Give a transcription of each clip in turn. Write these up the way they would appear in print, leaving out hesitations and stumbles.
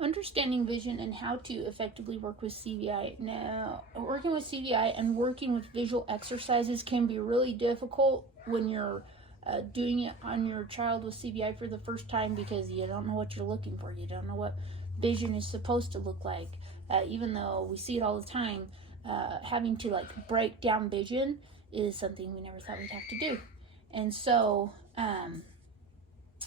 Understanding vision and how to effectively work with CVI. Now, working with CVI and working with visual exercises can be really difficult when you're doing it on your child with CVI for the first time, because you don't know what you're looking for. You don't know what vision is supposed to look like. Even though we see it all the time, having to like break down vision is something we never thought we'd have to do. And so,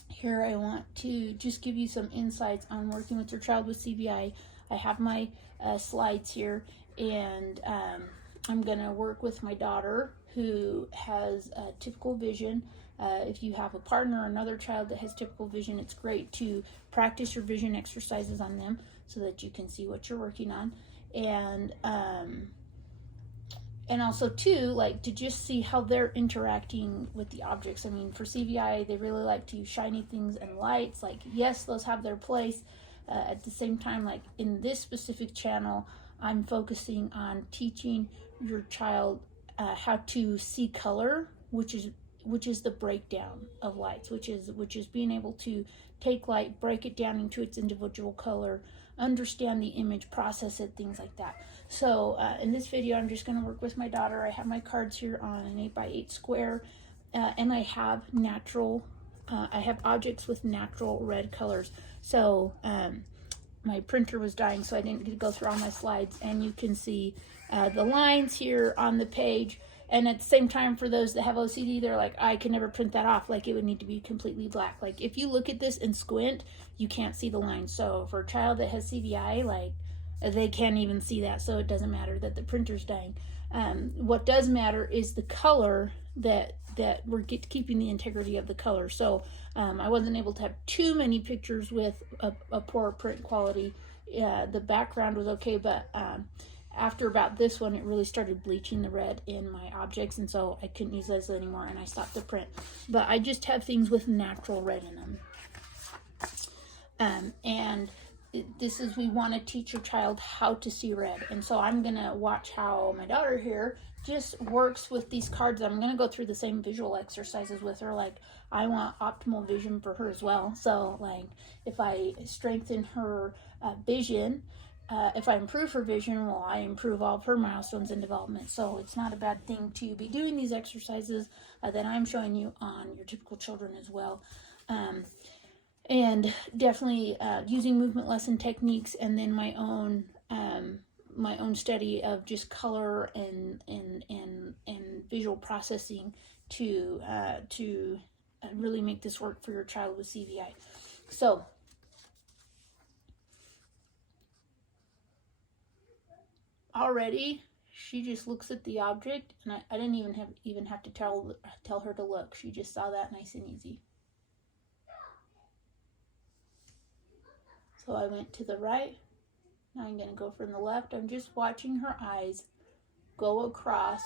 here I want to just give you some insights on working with your child with CVI. I have my slides here, and I'm going to work with my daughter who has typical vision. If you have a partner or another child that has typical vision, it's great to practice your vision exercises on them so that you can see what you're working on. And also too, like, to just see how they're interacting with the objects. I mean, for CVI, they really like to use shiny things and lights. Like, yes, those have their place. At the same time, like in this specific channel, I'm focusing on teaching your child how to see color, which is the breakdown of lights, which is being able to take light, break it down into its individual color, understand the image, process it, things like that. So in this video, I'm just going to work with my daughter. I have my cards here on an 8x8 square, and I have objects with natural red colors. So my printer was dying, so I didn't get to go through all my slides, and you can see the lines here on the page. And at the same time, for those that have OCD, they're like, I can never print that off. Like, it would need to be completely black. Like, if you look at this and squint, you can't see the lines. So for a child that has CVI, like, they can't even see that. So it doesn't matter that the printer's dying. What does matter is the color, that we're keeping the integrity of the color. So I wasn't able to have too many pictures with a poor print quality. The background was okay, but after about this one, it really started bleaching the red in my objects, and so I couldn't use those anymore, and I stopped the print. But I just have things with natural red in them. And this is, we want to teach your child how to see red. And so I'm going to watch how my daughter here just works with these cards. I'm going to go through the same visual exercises with her. Like, I want optimal vision for her as well. So, like, if I strengthen her vision, if I improve her vision, well, I improve all of her milestones in development. So it's not a bad thing to be doing these exercises that I'm showing you on your typical children as well. And definitely using movement lesson techniques, and then my own study of just color and visual processing to really make this work for your child with CVI. So already she just looks at the object, and I didn't even have to tell her to look. She just saw that nice and easy. So I went to the right. Now I'm going to go from the left. I'm just watching her eyes go across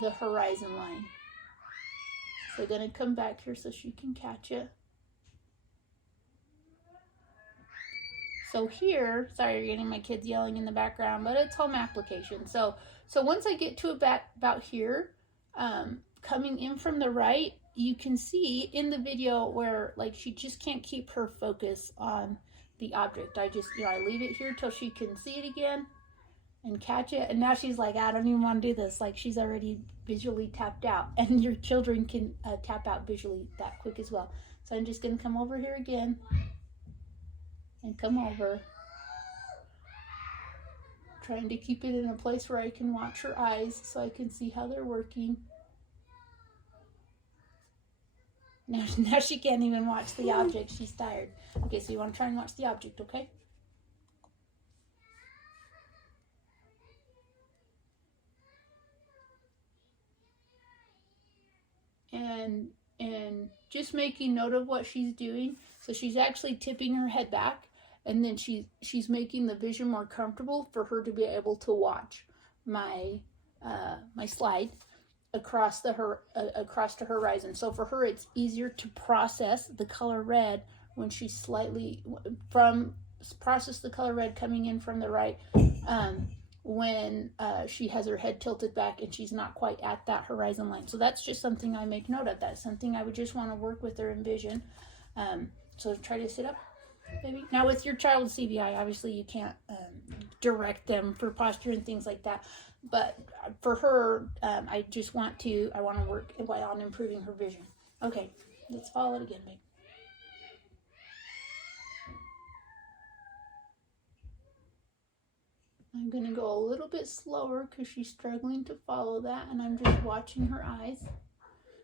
the horizon line. So I'm going to come back here so she can catch it. So here, sorry, you're getting my kids yelling in the background, but it's home application. So once I get to about here, coming in from the right, you can see in the video where, like, she just can't keep her focus on the object. I just, I leave it here till she can see it again and catch it. And now she's like, I don't even want to do this. Like, she's already visually tapped out, and your children can tap out visually that quick as well. So I'm just going to come over here again. And come over, trying to keep it in a place where I can watch her eyes so I can see how they're working. Now she can't even watch the object. She's tired. Okay, so you want to try and watch the object, okay? And just making note of what she's doing. So she's actually tipping her head back, and then she's making the vision more comfortable for her to be able to watch my my slide across the horizon. So for her, it's easier to process the color red when she's process the color red coming in from the right, when she has her head tilted back and she's not quite at that horizon line. So that's just something I make note of. That's something I would just want to work with her in vision. So try to sit up. Maybe. Now with your child with CVI, obviously you can't direct them for posture and things like that. But for her, I want to work on improving her vision. Okay, let's follow it again, babe. I'm going to go a little bit slower because she's struggling to follow that, and I'm just watching her eyes.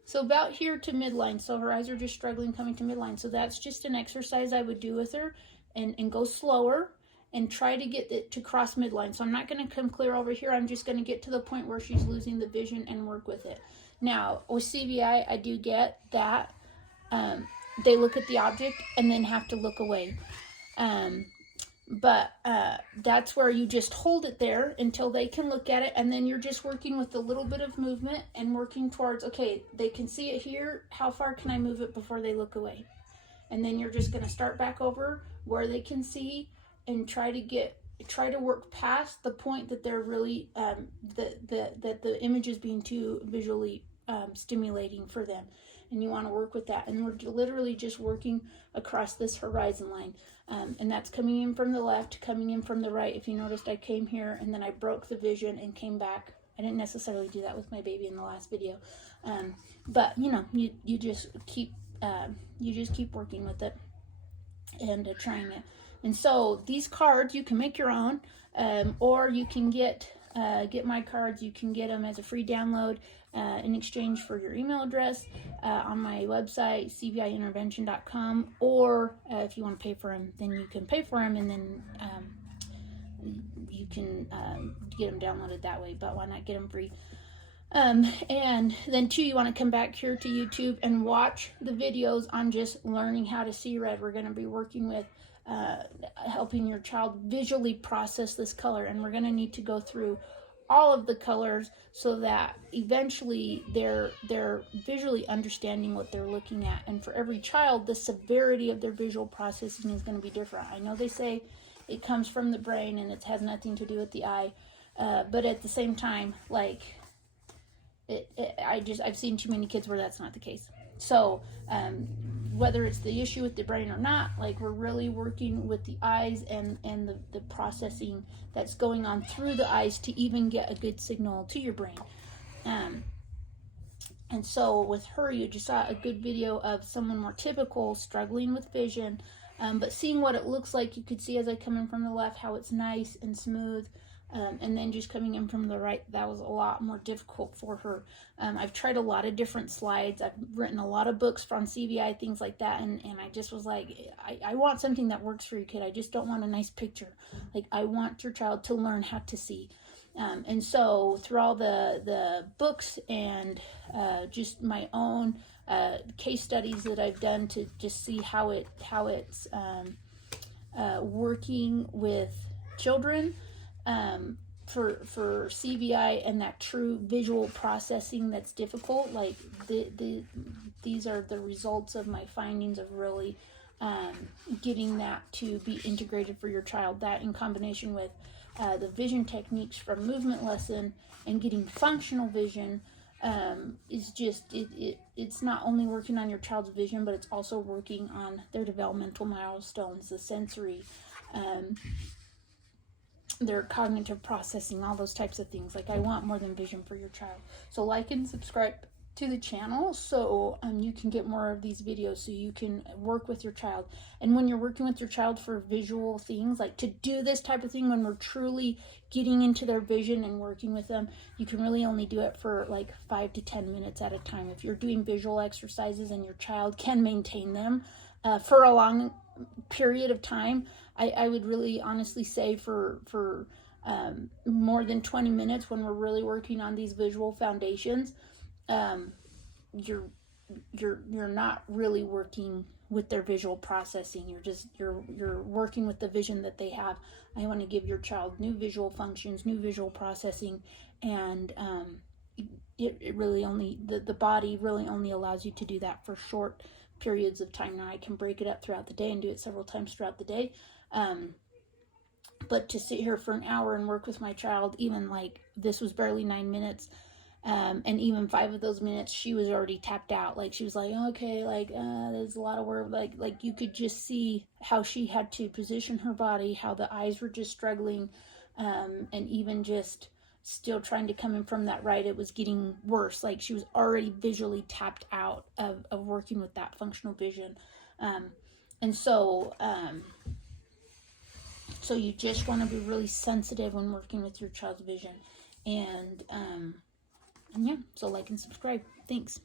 So about here to midline. So her eyes are just struggling coming to midline. So that's just an exercise I would do with her, and go slower and try to get it to cross midline. So I'm not going to come clear over here. I'm just going to get to the point where she's losing the vision and work with it. Now with CVI, I do get that they look at the object and then have to look away. But that's where you just hold it there until they can look at it, and then you're just working with a little bit of movement and working towards, okay, they can see it here, how far can I move it before they look away? And then you're just going to start back over where they can see and try to work past the point that they're really that the image is being too visually stimulating for them, and you want to work with that. And we're literally just working across this horizon line, and that's coming in from the left, coming in from the right. If you noticed, I came here and then I broke the vision and came back. I didn't necessarily do that with my baby in the last video, but you just keep working with it and trying it. And so these cards you can make your own, or you can get my cards. You can get them as a free download in exchange for your email address on my website, cviintervention.com, or if you want to pay for them, then you can pay for them, and then you can get them downloaded that way. But why not get them free? And then too, you want to come back here to YouTube and watch the videos on just learning how to see red. We're going to be working with helping your child visually process this color, and we're going to need to go through all of the colors so that eventually they're visually understanding what they're looking at. And for every child, the severity of their visual processing is going to be different. I know they say it comes from the brain and it has nothing to do with the eye, but at the same time, like I've seen too many kids where that's not the case. So whether it's the issue with the brain or not, like we're really working with the eyes and the processing that's going on through the eyes to even get a good signal to your brain. And so with her, you just saw a good video of someone more typical struggling with vision, but seeing what it looks like. You could see as I come in from the left how it's nice and smooth. And then just coming in from the right, that was a lot more difficult for her. I've tried a lot of different slides. I've written a lot of books on CVI, things like that. And I just was like, I want something that works for your kid. I just don't want a nice picture. Like, I want your child to learn how to see. And so through all the books and just my own case studies that I've done to just see how it's working with children, for CVI and that true visual processing that's difficult, like these are the results of my findings of really getting that to be integrated for your child. That in combination with the vision techniques from movement lesson and getting functional vision is just it's not only working on your child's vision, but it's also working on their developmental milestones, the sensory, their cognitive processing, all those types of things. Like, I want more than vision for your child. So like and subscribe to the channel so you can get more of these videos, so you can work with your child. And when you're working with your child for visual things, like to do this type of thing, when we're truly getting into their vision and working with them, you can really only do it for like 5 to 10 minutes at a time. If you're doing visual exercises and your child can maintain them for a long period of time, I would really honestly say for more than 20 minutes, when we're really working on these visual foundations, you're not really working with their visual processing. You're working with the vision that they have. I want to give your child new visual functions, new visual processing, and it really only the body really only allows you to do that for short periods of time. Now I can break it up throughout the day and do it several times throughout the day, but to sit here for an hour and work with my child, even like this was barely 9 minutes, And even 5 of those minutes, she was already tapped out. Like, she was like, okay, like, there's a lot of work. Like you could just see how she had to position her body, how the eyes were just struggling, and even just still trying to come in from that right, it was getting worse. Like, she was already visually tapped out of working with that functional vision. And so you just want to be really sensitive when working with your child's vision. And yeah, so like and subscribe. Thanks.